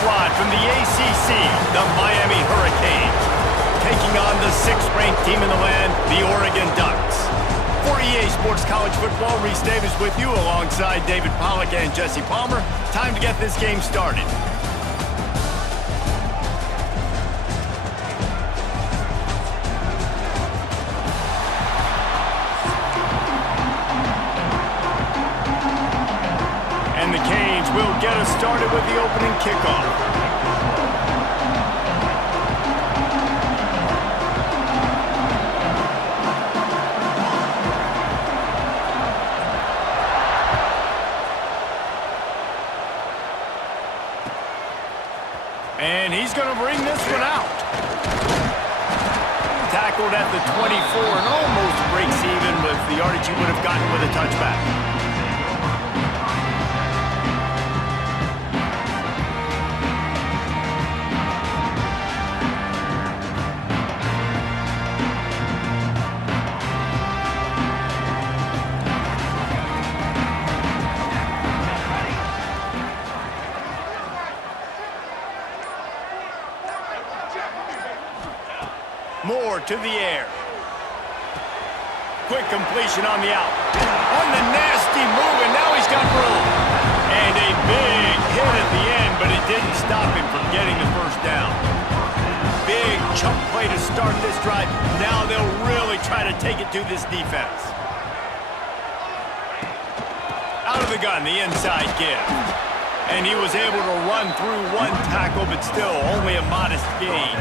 squad from the ACC, the Miami Hurricanes, taking on the 6th-ranked team in the land, the Oregon Ducks. For EA Sports College Football, Reese Davis with you alongside David Pollack and Jesse Palmer. Time to get this game started. And the Canes will get us started with the opening kickoff. And he's going to bring this one out. Tackled at the 24 and almost breaks even with the yardage he would have gotten with a touchback. Moore to the air. Quick completion on the out. On the nasty move, and now he's got room. And a big hit at the end, but it didn't stop him from getting the first down. Big chunk play to start this drive. Now they'll really try to take it to this defense. Out of the gun, the inside give. And he was able to run through one tackle, but still only a modest gain.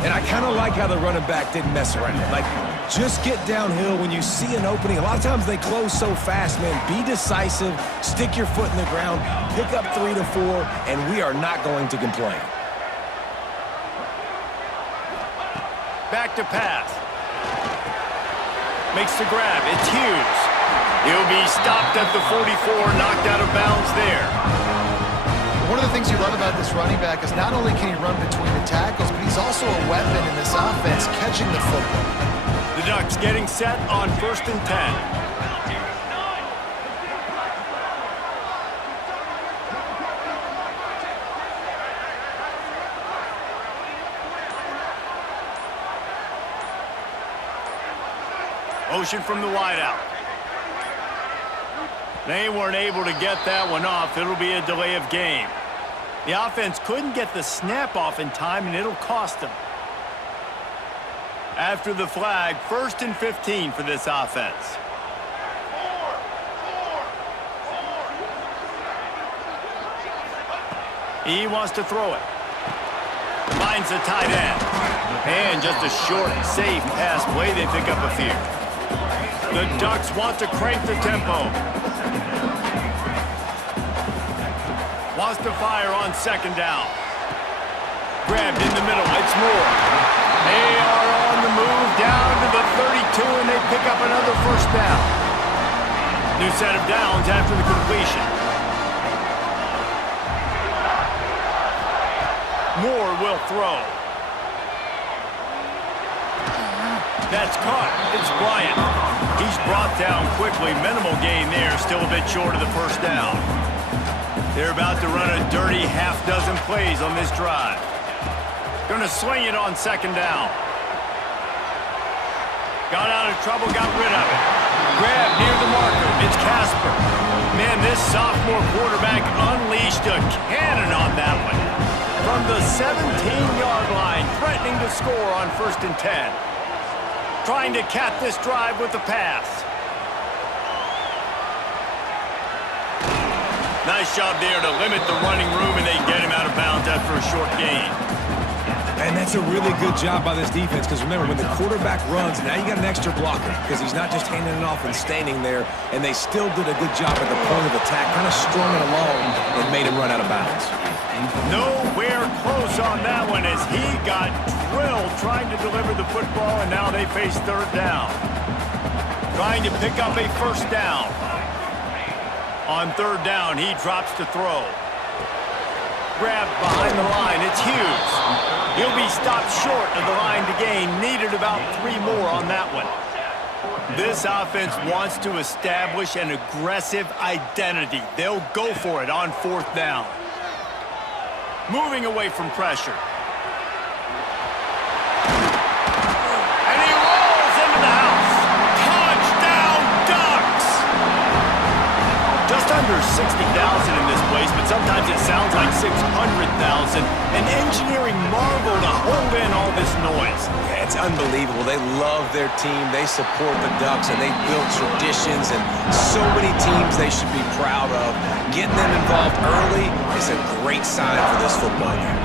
And I kind of like how the running back didn't mess around. Like, just get downhill when you see an opening. A lot of times they close so fast, man. Be decisive, stick your foot in the ground, pick up 3 to 4, and we are not going to complain. Back to pass. Makes the grab. It's Hughes. He'll be stopped at the 44, knocked out of bounds there. One of the things you love about this running back is not only can he run between the tackles, but he's also a weapon in this offense, catching the football. The Ducks getting set on 1st and 10. Motion from the wideout. They weren't able to get that one off. It'll be a delay of game. The offense couldn't get the snap off in time, and it'll cost them. After the flag, 1st and 15 for this offense. He wants to throw it. Finds the tight end. And just a short, safe pass play. They pick up a few. The Ducks want to crank the tempo. Wants to fire on 2nd down. Grabbed in the middle. It's Moore. They are on the move down to the 32, and they pick up another 1st down. New set of downs after the completion. Moore will throw. That's caught. It's Bryant. He's brought down quickly. Minimal gain there. Still a bit short of the 1st down. They're about to run a dirty half-dozen plays on this drive. Going to sling it on 2nd down. Got out of trouble, got rid of it. Grab near the marker. It's Casper. Man, this sophomore quarterback unleashed a cannon on that one. From the 17-yard line, threatening to score on 1st and 10. Trying to cap this drive with the pass. Nice job there to limit the running room, and they get him out of bounds after a short gain. And that's a really good job by this defense, because remember, when the quarterback runs, now you got an extra blocker, because he's not just handing it off and standing there, and they still did a good job at the point of attack, kind of strung it along and made him run out of bounds. Nowhere close on that one as he got drilled trying to deliver the football, and now they face 3rd down. Trying to pick up a 1st down. On 3rd down, he drops to throw. Grabbed behind the line, it's Hughes. He'll be stopped short of the line to gain. Needed about 3 more on that one. This offense wants to establish an aggressive identity. They'll go for it on 4th down. moving away from pressure. And he rolls into the house. Touchdown, Ducks! Just under 60,000 in this place, but sometimes it sounds like 600,000. An engineering marvel to hold in all this noise. Yeah, it's unbelievable. They love their team. They support the Ducks, and they build traditions and so many teams they should be proud of. Getting them involved early is a great sign for this football game.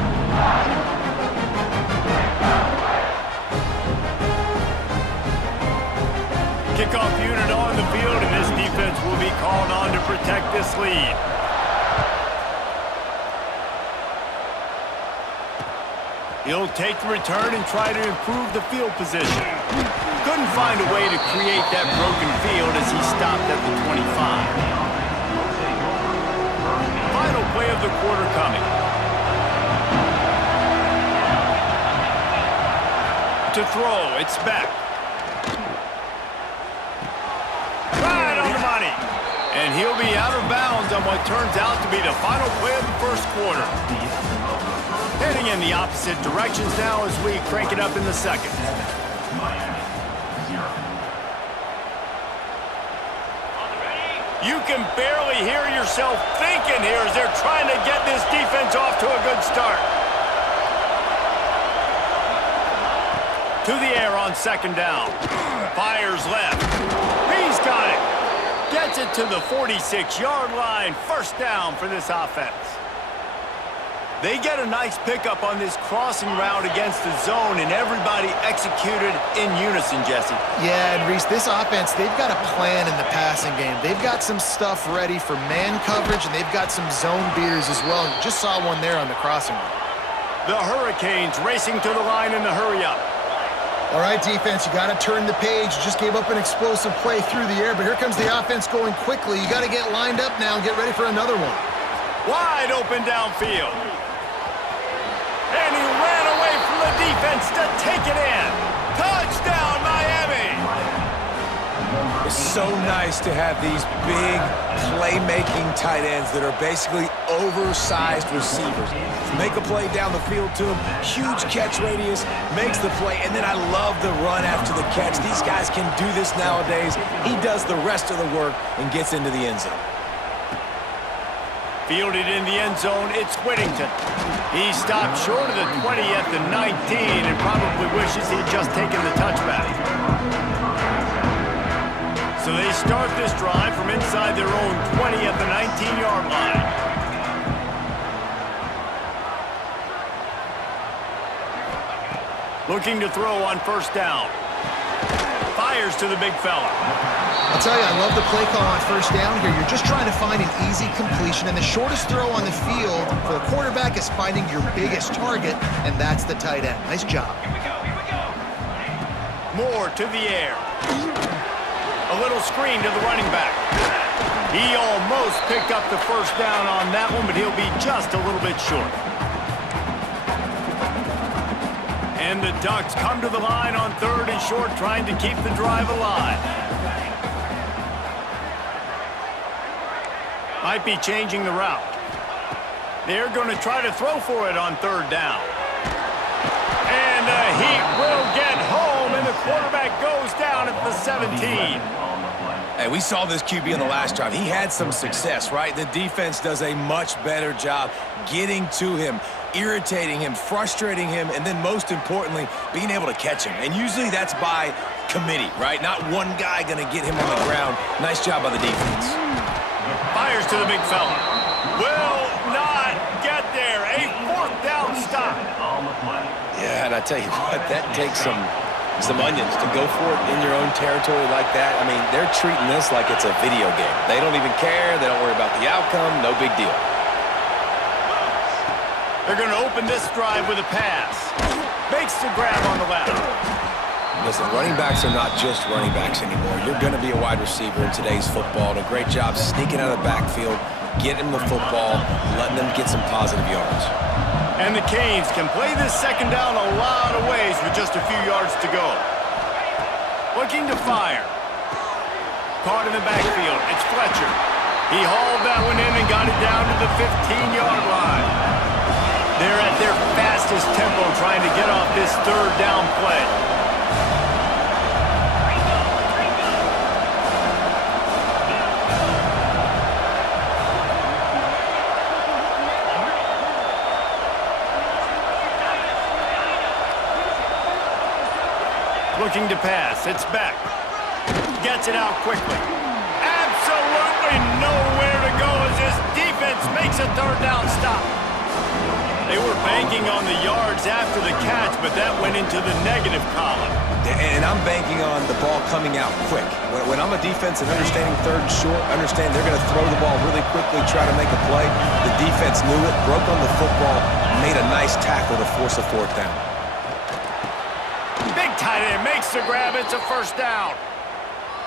Kickoff unit on the field, and this defense will be called on to protect this lead. He'll take the return and try to improve the field position. Couldn't find a way to create that broken field as he stopped at the 25. Final play of the quarter coming. To throw, it's back. Right on the money. And he'll be out of bounds on what turns out to be the final play of the first quarter. Heading in the opposite directions now as we crank it up in the second. You can barely hear yourself thinking here as they're trying to get this defense off to a good start. To the air on second down. Fires left. He's got it. Gets it to the 46-yard line. First down for this offense. They get a nice pickup on this crossing route against the zone, and everybody executed in unison, Jesse. Yeah, and Reese, this offense, they've got a plan in the passing game. They've got some stuff ready for man coverage, and they've got some zone beaters as well. You just saw one there on the crossing route. The Hurricanes racing to the line in the hurry-up. All right, defense, you got to turn the page. You just gave up an explosive play through the air, but here comes the offense going quickly. You got to get lined up now and get ready for another one. Wide open downfield. And he ran away from the defense to take it in. Touchdown, Miami! It's so nice to have these big playmaking tight ends that are basically oversized receivers. Make a play down the field to him, huge catch radius, makes the play, and then I love the run after the catch. These guys can do this nowadays. He does the rest of the work and gets into the end zone. Fielded in the end zone, it's Whittington. He stopped short of the 20 at the 19 and probably wishes he'd just taken the touchback. So they start this drive from inside their own 20 at the 19-yard line. Looking to throw on first down. Fires to the big fella. I'll tell you, I love the play call on first down here. You're just trying to find an easy completion, and the shortest throw on the field for the quarterback is finding your biggest target, and that's the tight end. Nice job. Moore to the air. A little screen to the running back. He almost picked up the first down on that one, but he'll be just a little bit short. And the Ducks come to the line on third and short, trying to keep the drive alive. Might be changing the route. They're going to try to throw for it on third down. And he will get home, and the quarterback goes down at the 17. Hey, we saw this QB in the last drive. He had some success, right? The defense does a much better job getting to him, irritating him, frustrating him, and then most importantly, being able to catch him. And usually that's by committee, right? Not one guy going to get him on the ground. Nice job by the defense. Fires to the big fella. Will not get there. A fourth down stop. Yeah, and I tell you what, that takes some onions to go for it in your own territory like that. I mean, they're treating this like it's a video game. They don't even care. They don't worry about the outcome. No big deal. They're going to open this drive with a pass. Makes the grab on the left. Listen, running backs are not just running backs anymore. You're going to be a wide receiver in today's football. And a great job sneaking out of the backfield, getting the football, letting them get some positive yards. And the Canes can play this second down a lot of ways with just a few yards to go. Looking to fire. Caught in the backfield. It's Fletcher. He hauled that one in and got it down to the 15-yard line. They're at their fastest tempo trying to get off this third down play. Looking to pass. It's back. Gets it out quickly. Absolutely nowhere to go as this defense makes a third down stop. They were banking on the yards after the catch, but that went into the negative column. And I'm banking on the ball coming out quick. When I'm a defense and understanding third and short, understand they're going to throw the ball really quickly, try to make a play. The defense knew it, broke on the football, made a nice tackle to force a fourth down. Big tight end makes the grab. It's a first down.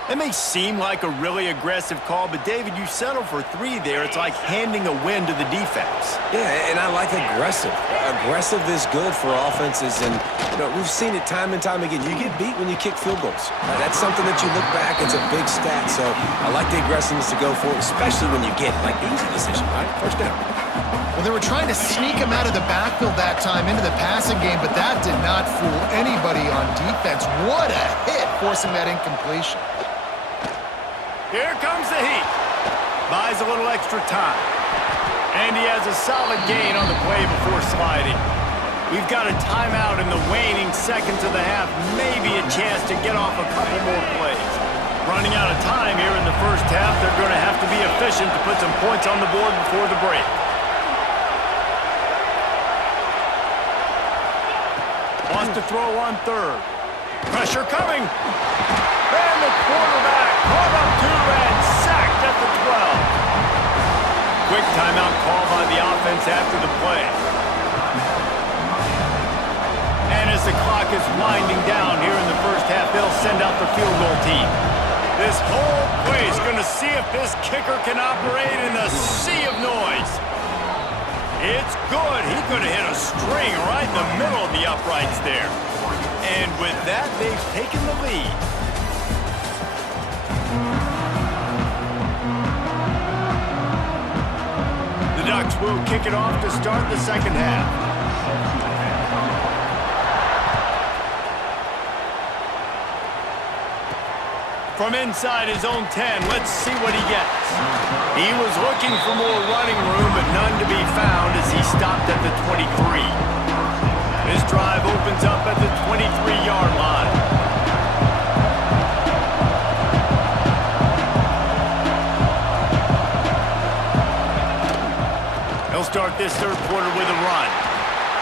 It may seem like a really aggressive call, but David, you settle for 3 there. It's like handing a win to the defense. Yeah, and I like aggressive. Aggressive is good for offenses, and we've seen it time and time again. You get beat when you kick field goals. That's something that you look back, it's a big stat, so I like the aggressiveness to go for it, especially when you get it. Like, easy decision, right? First down. Well, they were trying to sneak him out of the backfield that time into the passing game, but that did not fool anybody on defense. What a hit, forcing that incompletion. Here comes the heat. Buys a little extra time. And he has a solid gain on the play before sliding. We've got a timeout in the waning seconds of the half. Maybe a chance to get off a couple more plays. Running out of time here in the first half. They're going to have to be efficient to put some points on the board before the break. Wants to throw on third. Pressure coming. And the quarterback caught up to and sacked at the 12. Quick timeout call by the offense after the play. And as the clock is winding down here in the first half, they'll send out the field goal team. This whole play is going to see if this kicker can operate in a sea of noise. It's good. He could have hit a string right in the middle of the uprights there. And with that, they've taken the lead. The Ducks will kick it off to start the second half. From inside his own 10, let's see what he gets. He was looking for more running room, but none to be found as he stopped at the 23. This drive opens up at the 23-yard line. He'll start this third quarter with a run.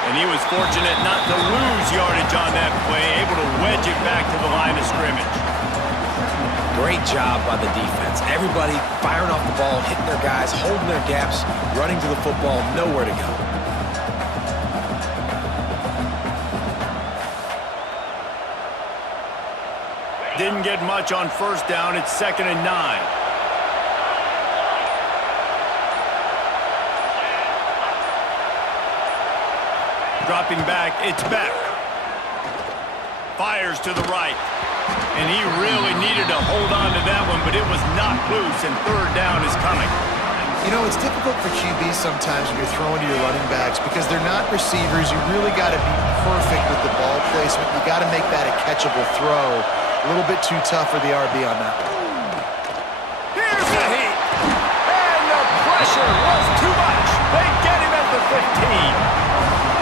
And he was fortunate not to lose yardage on that play, able to wedge it back to the line of scrimmage. Great job by the defense. Everybody firing off the ball, hitting their guys, holding their gaps, running to the football, nowhere to go. Didn't get much on first down. It's 2nd and 9. Dropping back, it's back. Fires to the right. And he really needed to hold on to that one, but it was knocked loose, and third down is coming. You know, it's difficult for QBs sometimes when you're throwing to your running backs because they're not receivers. You really got to be perfect with the ball placement. You got to make that a catchable throw. A little bit too tough for the RB on that one. Here's the heat. And the pressure was too much. They get him at the 15.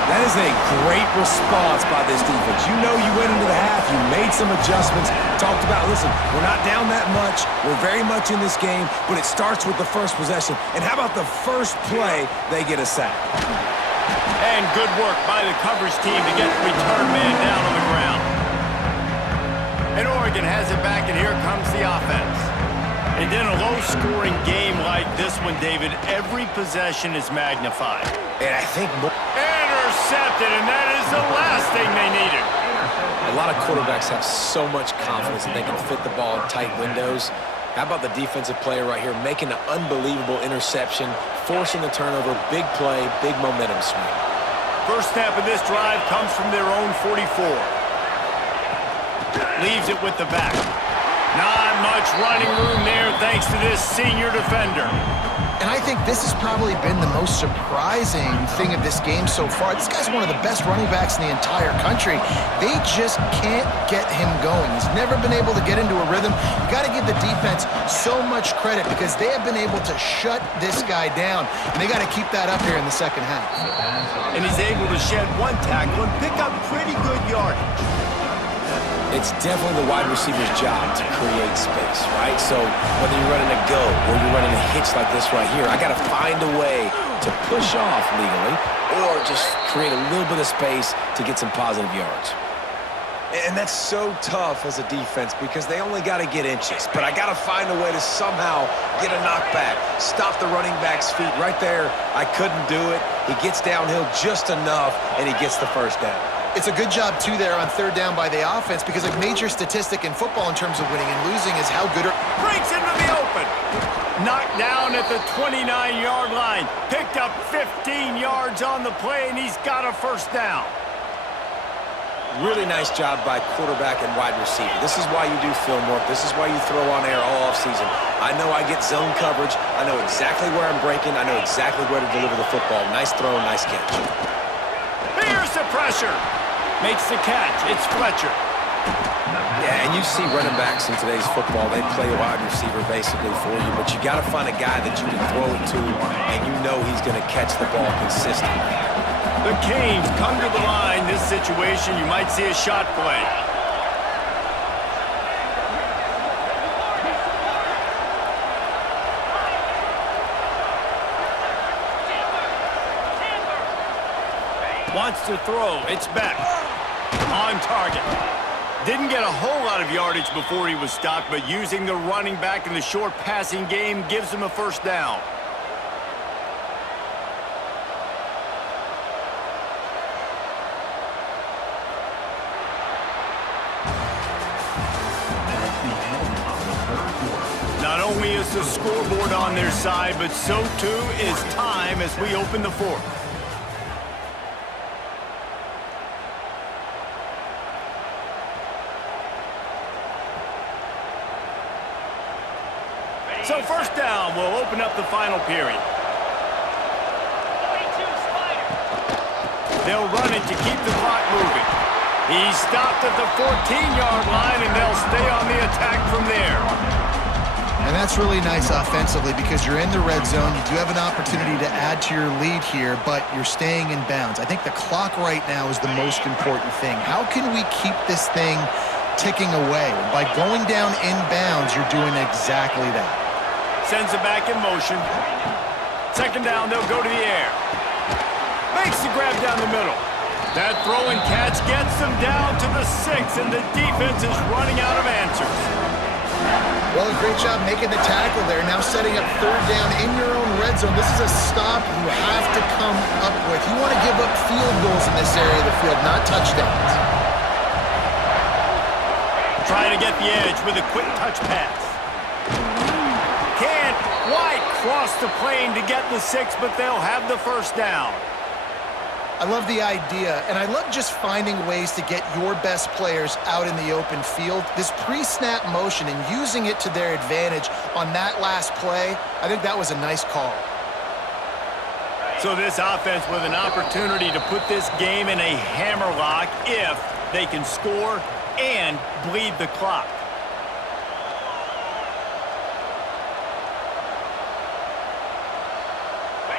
That is a great response by this defense. You know you went into the half, you made some adjustments, talked about, listen, we're not down that much, we're very much in this game, but it starts with the first possession. And how about the first play, they get a sack. And good work by the coverage team to get the return man down on the ground. And Oregon has it back, and here comes the offense. And in a low-scoring game like this one, David, every possession is magnified. And I think intercepted, and that is the last thing they needed. A lot of quarterbacks have so much confidence that they can fit the ball in tight windows. How about the defensive player right here making an unbelievable interception, forcing the turnover, big play, big momentum swing. First snap of this drive comes from their own 44. Leaves it with the back. Not much running room there thanks to this senior defender. And I think this has probably been the most surprising thing of this game so far. This guy's one of the best running backs in the entire country. They just can't get him going. He's never been able to get into a rhythm. You got to give the defense so much credit because they have been able to shut this guy down, and they got to keep that up here in the second half. And he's able to shed one tackle and pick up pretty good yardage. It's definitely the wide receiver's job to create space, right? So whether you're running a go or you're running a hitch like this right here, I got to find a way to push off legally or just create a little bit of space to get some positive yards. And that's so tough as a defense because they only got to get inches. But I got to find a way to somehow get a knockback, stop the running back's feet right there. I couldn't do it. He gets downhill just enough, and he gets the first down. It's a good job, too, there on third down by the offense because a major statistic in football in terms of winning and losing is how good breaks into the open. Knocked down at the 29-yard line. Picked up 15 yards on the play, and he's got a first down. Really nice job by quarterback and wide receiver. This is why you do film work. This is why you throw on air all offseason. I know I get zone coverage. I know exactly where I'm breaking. I know exactly where to deliver the football. Nice throw, nice catch. Here's the pressure. Makes the catch. It's Fletcher. Yeah, and you see running backs in today's football, they play a wide receiver basically for you, but you got to find a guy that you can throw it to, and you know he's going to catch the ball consistently. The Canes come to the line. This situation, you might see a shot play. Wants to throw. It's back. On target. Didn't get a whole lot of yardage before he was stopped, but using the running back in the short passing game gives him a first down. Not only is the scoreboard on their side, but so too is time as we open the fourth. So first down will open up the final period. They'll run it to keep the clock moving. He's stopped at the 14-yard line, and they'll stay on the attack from there. And that's really nice offensively because you're in the red zone. You do have an opportunity to add to your lead here, but you're staying in bounds. I think the clock right now is the most important thing. How can we keep this thing ticking away? By going down in bounds, you're doing exactly that. Sends it back in motion. Second down, they'll go to the air. Makes the grab down the middle. That throw and catch gets them down to the 6, and the defense is running out of answers. Well, a great job making the tackle there. Now setting up third down in your own red zone. This is a stop you have to come up with. You want to give up field goals in this area of the field, not touchdowns. Trying to get the edge with a quick touch pass. Can't quite cross the plane to get the 6, but they'll have the first down. I love the idea, and I love just finding ways to get your best players out in the open field. This pre-snap motion and using it to their advantage on that last play, I think that was a nice call. So this offense with an opportunity to put this game in a hammerlock if they can score and bleed the clock.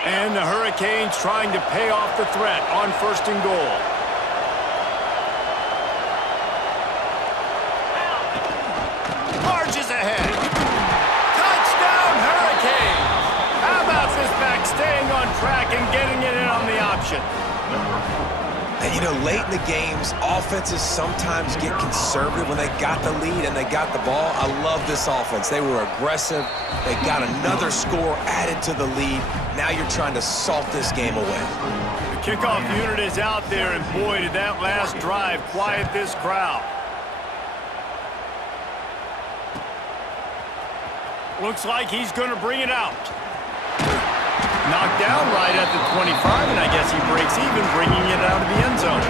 And the Hurricanes trying to pay off the threat on first and goal. Marches ahead. Touchdown, Hurricanes! How about this back staying on track and getting it in on the option? And, you know, late in the games, offenses sometimes get conservative when they got the lead and they got the ball. I love this offense. They were aggressive. They got another score added to the lead. Now you're trying to salt this game away. The kickoff unit is out there, and boy, did that last drive quiet this crowd. Looks like he's going to bring it out. Knocked down right at the 25, and I guess he breaks even, bringing it out of the end zone.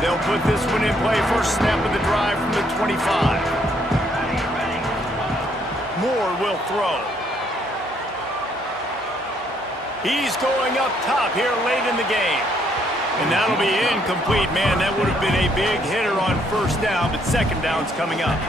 They'll put this one in play. First snap of the drive from the 25. Moore will throw. He's going up top here late in the game. And that'll be incomplete, man. That would have been a big hitter on first down, but second down's coming up.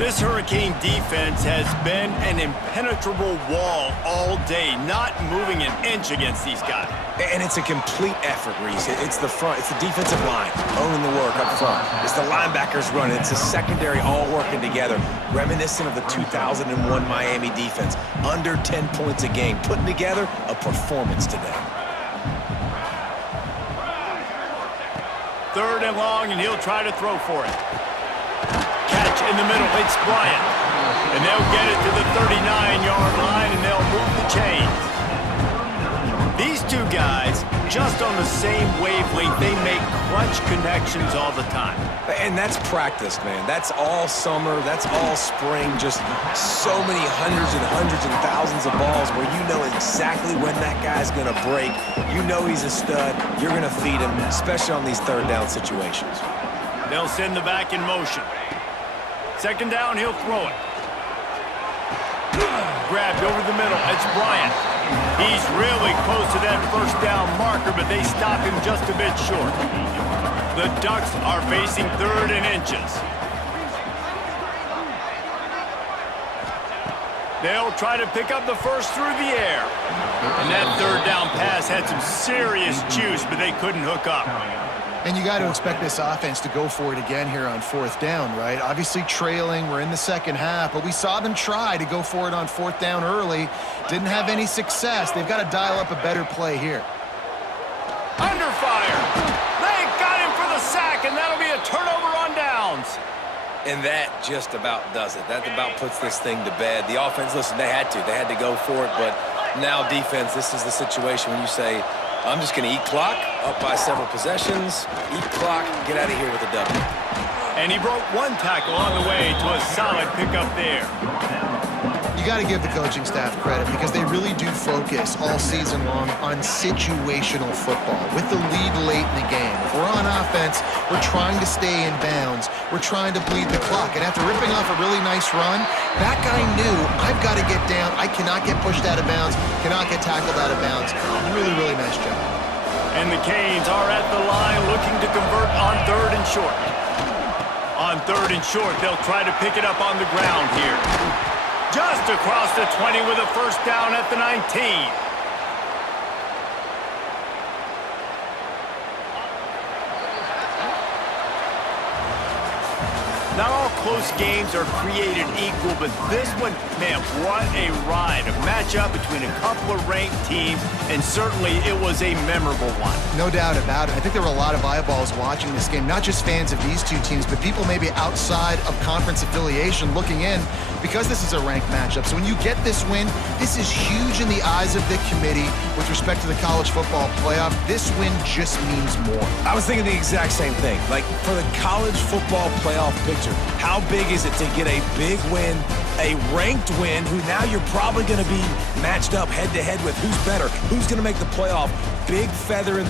This Hurricane defense has been an impenetrable wall all day, not moving an inch against these guys. And it's a complete effort, Reese. It's the front. It's the defensive line owning the work up front. It's the linebackers running. It's the secondary all working together, reminiscent of the 2001 Miami defense. Under 10 points a game, putting together a performance today. Third and long, and he'll try to throw for it. Catch in the middle. It's Bryant. And they'll get it to the 39-yard line, and they'll move the chains. These two guys, just on the same wavelength, they make clutch connections all the time. And that's practice, man. That's all summer. That's all spring. Just so many hundreds and thousands of balls where you know exactly when that guy's going to break. You know he's a stud. You're going to feed him, especially on these third down situations. They'll send the back in motion. Second down, he'll throw it. Grabbed over the middle. It's Bryant. He's really close to that first down marker, but they stop him just a bit short. The Ducks are facing third and inches. They'll try to pick up the first through the air. And that third down pass had some serious juice, but they couldn't hook up. And you got to expect this offense to go for it again here on fourth down, right? Obviously trailing, we're in the second half, but we saw them try to go for it on fourth down early. Didn't have any success. They've got to dial up a better play here. Under fire. They got him for the sack, and that'll be a turnover on downs. And that just about does it. That about puts this thing to bed. The offense, listen, they had to go for it, but now defense, this is the situation when you say, I'm just going to eat clock, up by several possessions, eat clock, get out of here with a W. And he broke one tackle on the way to a solid pickup there. You got to give the coaching staff credit because they really do focus all season long on situational football with the lead late in the game. If we're on offense, we're trying to stay in bounds. We're trying to bleed the clock. And after ripping off a really nice run, that guy knew, I've got to get down. I cannot get pushed out of bounds, cannot get tackled out of bounds. Really, really nice job. And the Canes are at the line looking to convert on third and short. On third and short, they'll try to pick it up on the ground here. Just across the 20 with a first down at the 19. Not all close games are created equal, but this one, man, what a ride. A matchup between a couple of ranked teams, and certainly it was a memorable one. No doubt about it. I think there were a lot of eyeballs watching this game, not just fans of these two teams, but people maybe outside of conference affiliation looking in because this is a ranked matchup. So when you get this win, this is huge in the eyes of the committee with respect to the college football playoff. This win just means more. I was thinking the exact same thing. Like, for the college football playoff picture, how big is it to get a big win, a ranked win, who now you're probably going to be matched up head-to-head with who's better, who's going to make the playoff. Big feather in